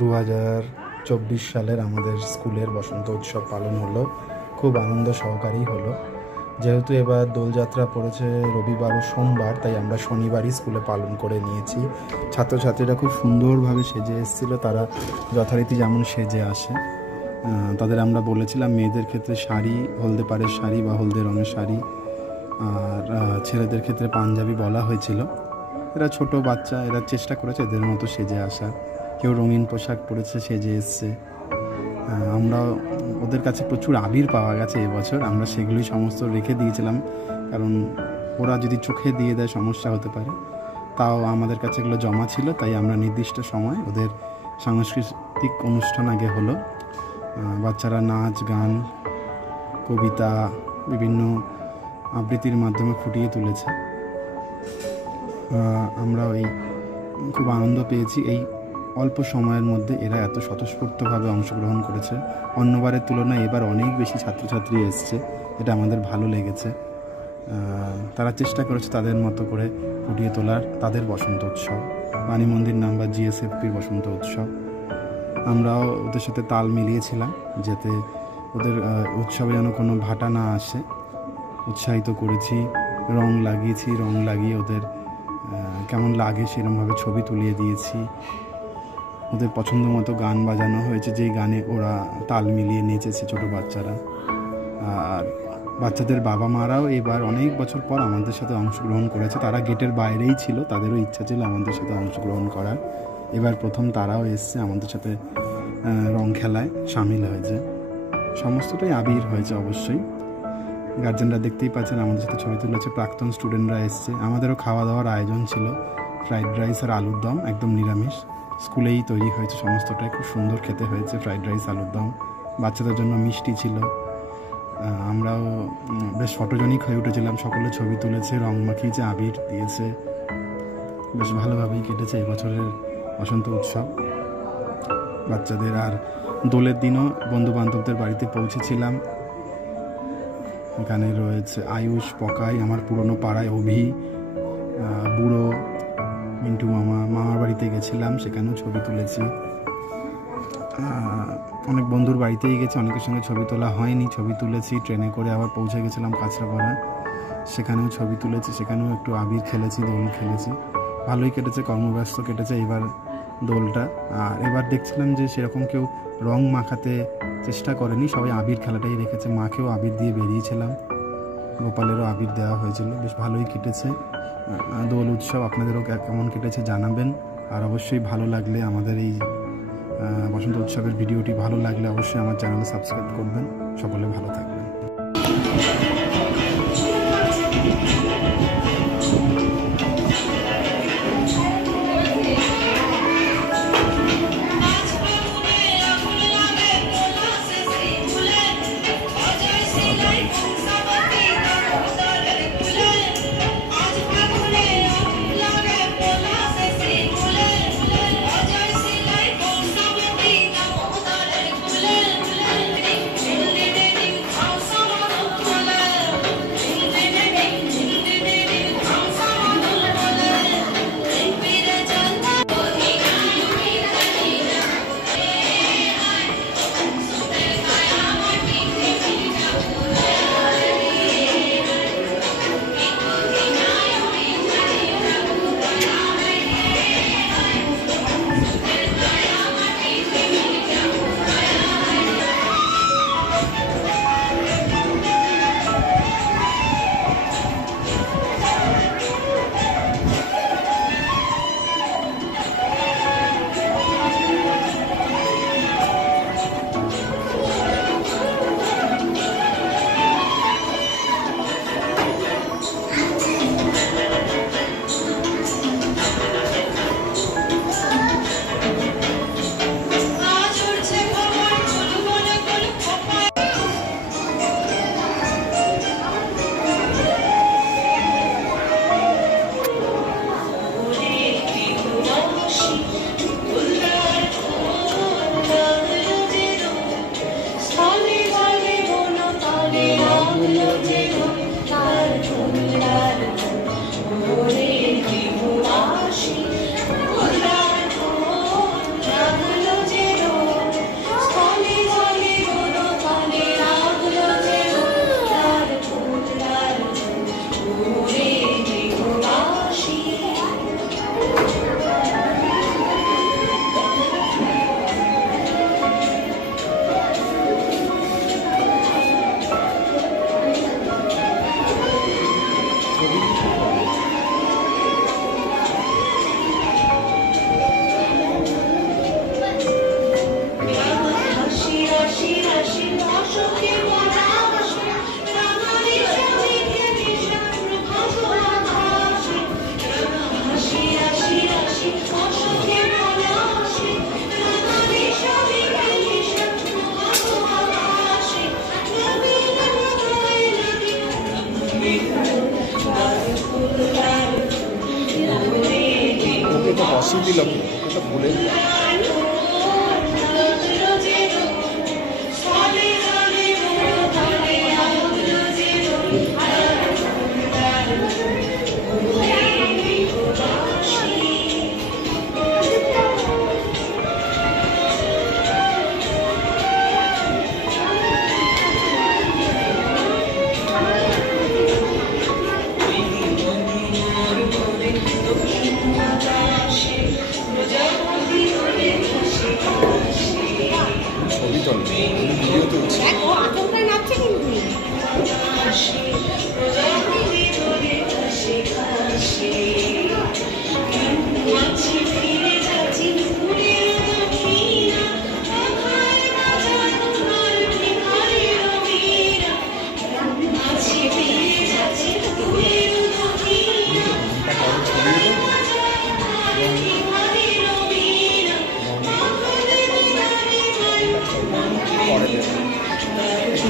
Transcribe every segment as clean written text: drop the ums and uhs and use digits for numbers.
2024 সালের আমাদের স্কুলের বসন্ত উৎসব পালন হলো, খুব আনন্দ সহকারেই হলো। যেহেতু এবার দোলযাত্রা পড়েছে রবিবার ও সোমবার, তাই আমরা শনিবারই স্কুলে পালন করে নিয়েছি। ছাত্রছাত্রীরা খুব সুন্দরভাবে সেজে এসেছিলো, তারা যথারীতি যেমন সেজে আসে। তাদের আমরা বলেছিলাম মেয়েদের ক্ষেত্রে শাড়ি, হলদে পাড়ের শাড়ি বা হলদে রঙের শাড়ি, আর ছেলেদের ক্ষেত্রে পাঞ্জাবি বলা হয়েছিল। এরা ছোট বাচ্চা, এরা চেষ্টা করেছে এদের মতো সেজে আসা। কেউ রঙিন পোশাক পরেছে, সেজে এসছে। আমরা ওদের কাছে প্রচুর আবির পাওয়া গেছে এবছর, আমরা সেগুলোই সমস্ত রেখে দিয়েছিলাম, কারণ ওরা যদি চোখে দিয়ে দেয় সমস্যা হতে পারে। তাও আমাদের কাছে এগুলো জমা ছিল, তাই আমরা নির্দিষ্ট সময় ওদের সাংস্কৃতিক অনুষ্ঠান আগে হলো। বাচ্চারা নাচ গান, কবিতা, বিভিন্ন আবৃত্তির মাধ্যমে ফুটিয়ে তুলেছে। আমরা এই খুব আনন্দ পেয়েছি। এই অল্প সময়ের মধ্যে এরা এত স্বতঃস্ফূর্তভাবে অংশগ্রহণ করেছে। অন্যবারের তুলনায় এবার অনেক বেশি ছাত্রছাত্রী এসছে, এটা আমাদের ভালো লেগেছে। তারা চেষ্টা করেছে তাদের মতো করে ফুটিয়ে তোলার তাদের বসন্ত উৎসব, বাণী মন্দির নাম্বার GSFPর বসন্ত উৎসব। আমরাও ওদের সাথে তাল মিলিয়েছিলাম যাতে ওদের উৎসবে যেন কোনো ভাটা না আসে। উৎসাহিত করেছি, রং লাগিয়েছি, রং লাগিয়ে ওদের কেমন লাগে সেরকমভাবে ছবি তুলিয়ে দিয়েছি। ওদের পছন্দ মতো গান বাজানো হয়েছে, যেই গানে ওরা তাল মিলিয়ে নেচেছে ছোটো বাচ্চারা। আর বাচ্চাদের বাবা মারাও এবার অনেক বছর পর আমাদের সাথে অংশগ্রহণ করেছে। তারা গেটের বাইরেই ছিল, তাদেরও ইচ্ছা ছিল আমাদের সাথে অংশগ্রহণ করার। এবার প্রথম তারাও এসছে আমাদের সাথে রং খেলায় সামিল হয়েছে। সমস্তটাই আবির হয়েছে অবশ্যই। গার্জেনরা দেখতেই পাচ্ছেন আমাদের সাথে ছবি তুলেছে, প্রাক্তন স্টুডেন্টরা এসছে। আমাদেরও খাওয়া দাওয়ার আয়োজন ছিল, ফ্রাইড রাইস আর আলুর দম, একদম নিরামিষ, স্কুলেই তৈরি হয়েছে সমস্তটাই। খুব সুন্দর খেতে হয়েছে ফ্রাইড রাইস আলুর দম। বাচ্চাদের জন্য মিষ্টি ছিল। আমরাও বেশ ফটোজনিক হয়ে উঠেছিলাম, সকলে ছবি তুলেছে, রং মাখিয়েছে, আবির দিয়েছে। বেশ ভালোভাবেই কেটেছে এবছরের বসন্ত উৎসব বাচ্চাদের। আর দোলের দিনও বন্ধু বান্ধবদের বাড়িতে পৌঁছেছিলাম। এখানে রয়েছে আয়ুষ, পকাই, আমার পুরনো পাড়ায় অভি, বুড়ো, মিন্টু মামার বাড়িতে গেছিলাম, সেখানেও ছবি তুলেছি। অনেক বন্ধুর বাড়িতেই গেছি, অনেকের সঙ্গে ছবি তোলা হয়নি, ছবি তুলেছি। ট্রেনে করে আবার পৌঁছে গেছিলাম কাঁচরাপাড়া, সেখানেও ছবি তুলেছি, সেখানেও একটু আবির খেলেছি, দোল খেলেছি। ভালোই কেটেছে, কর্মব্যস্ত কেটেছে এবার দোলটা। আর এবার দেখছিলাম যে সেরকম কেউ রং মাখাতে চেষ্টা করেনি, সবাই আবির খেলাটাই রেখেছে। মাকেও আবির দিয়ে বেরিয়েছিলাম, গোপালেরও আবির দেওয়া হয়েছিল। বেশ ভালোই কেটেছে দোল উৎসব। আপনাদেরও কেমন কেটেছে জানাবেন। আর অবশ্যই ভালো লাগলে আমাদের এই বসন্ত উৎসবের ভিডিওটি ভালো লাগলে অবশ্যই আমার চ্যানেলে সাবস্ক্রাইব করবেন। সকলে ভালো থাকবেন।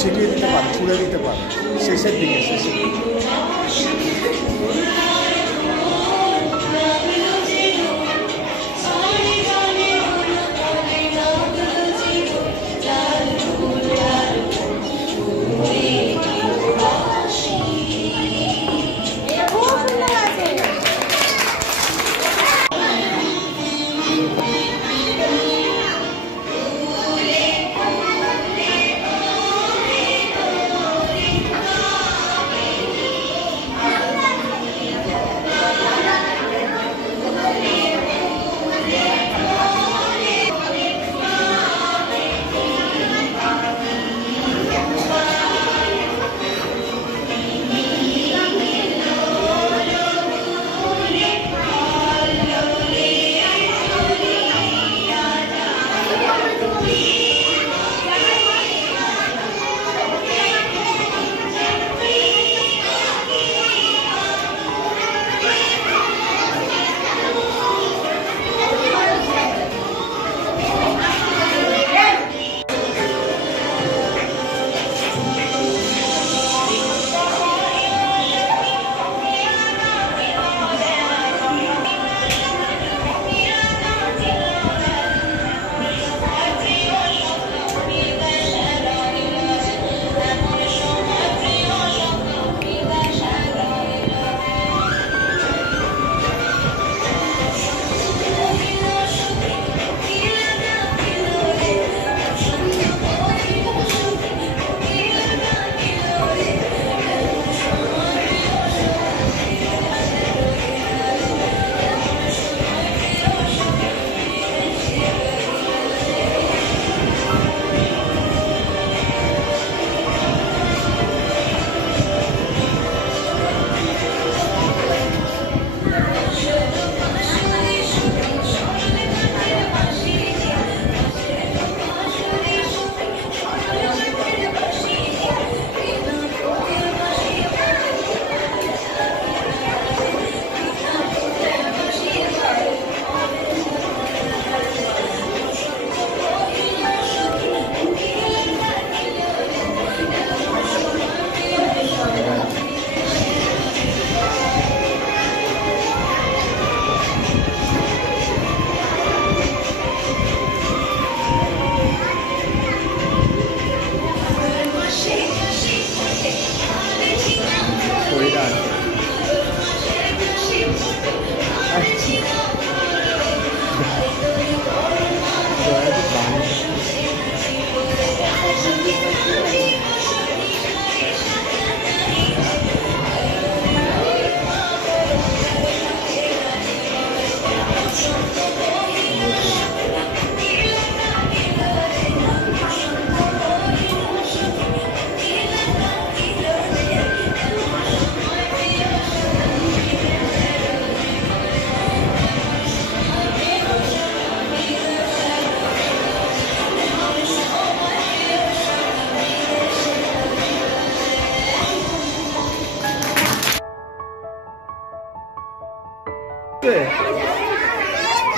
ছিটিয়ে দিতে পারে, ছুড়ে দিতে পারে শেষের দিকে।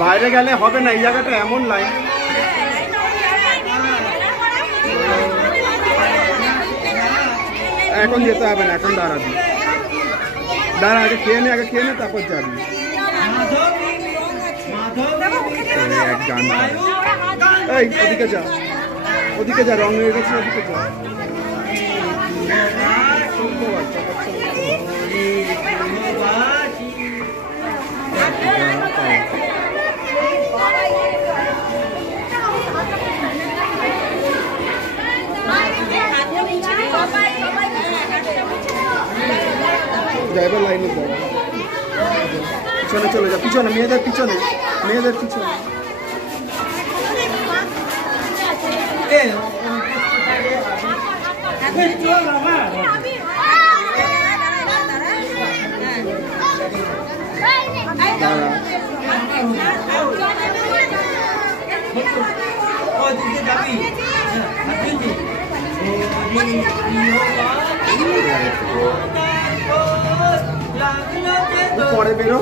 বাইরে গেলে হবে না, এই জায়গাটা এমন লাইন। এখন যেতে হবে না, এখন দাঁড়াবি, দাঁড়া, আগে খেয়ে নে, তারপর যাবি। গান গায়। এই ওদিকে যা রং হয়ে গেছে, ওদিকে যা। ড্রাইভার লাইনে যাও, পিছনে চলে যা, পিছনে মেয়েদের পিছনে। পরে বেরো,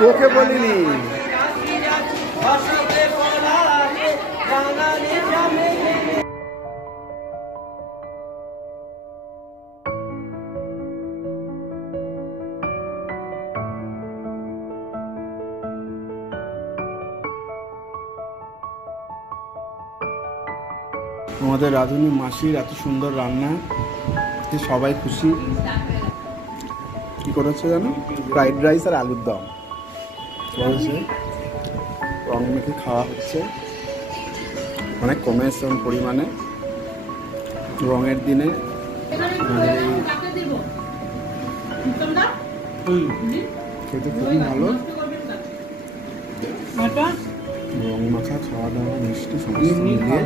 তোকে বলিনি। আমাদের রাঁধুনি মাসির এত সুন্দর রান্না, সবাই খুশি। কি করেছে জানো? ফ্রাইড রাইস আর আলুর দম করেছে, রং মেখে খাওয়া হচ্ছে। অনেক কমে এসছে পরিমাণে রঙের দিনে। খেতে খুবই ভালো, রং মাখা খাওয়া দাওয়া মিষ্টি সমস্ত মিলিয়ে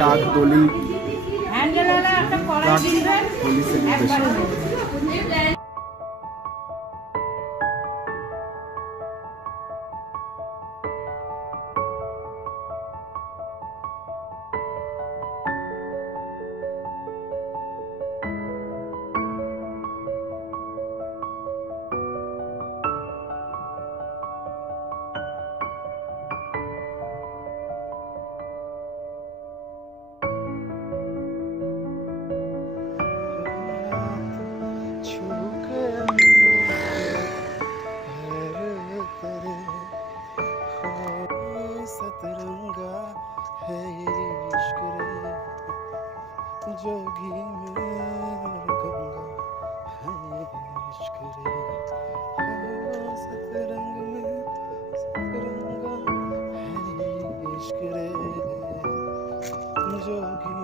রাত দোলি সেলিব্রেশন। सतरंगा है इश्क रे, जोगी में गंगा है इश्क रे, सतरंग में सतरंगा है इश्क रे, जोगी